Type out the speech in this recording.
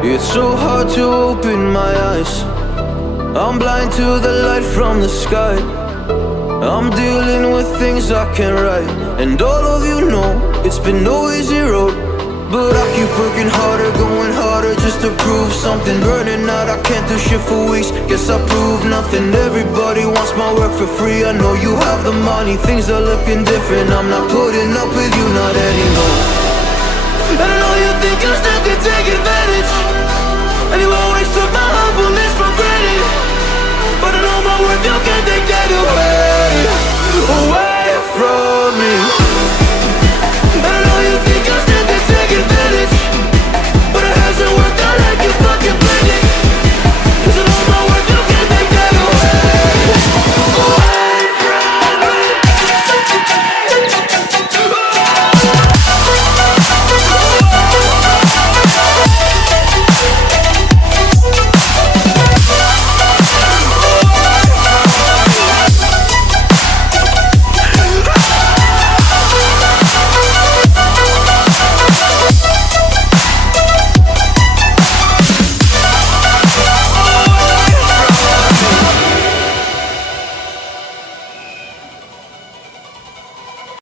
It's so hard to open my eyes. I'm blind to the light from the sky. I'm dealing with things I can't write. And all of you know it's been no easy road, but I keep working harder, going harder just to prove something. Burning out, I can't do shit for weeks. Guess I proved nothing. Everybody wants my work for free. I know you have the money, things are looking different. I'm not putting up with you, not anymore. And I know you think you still can take advantage.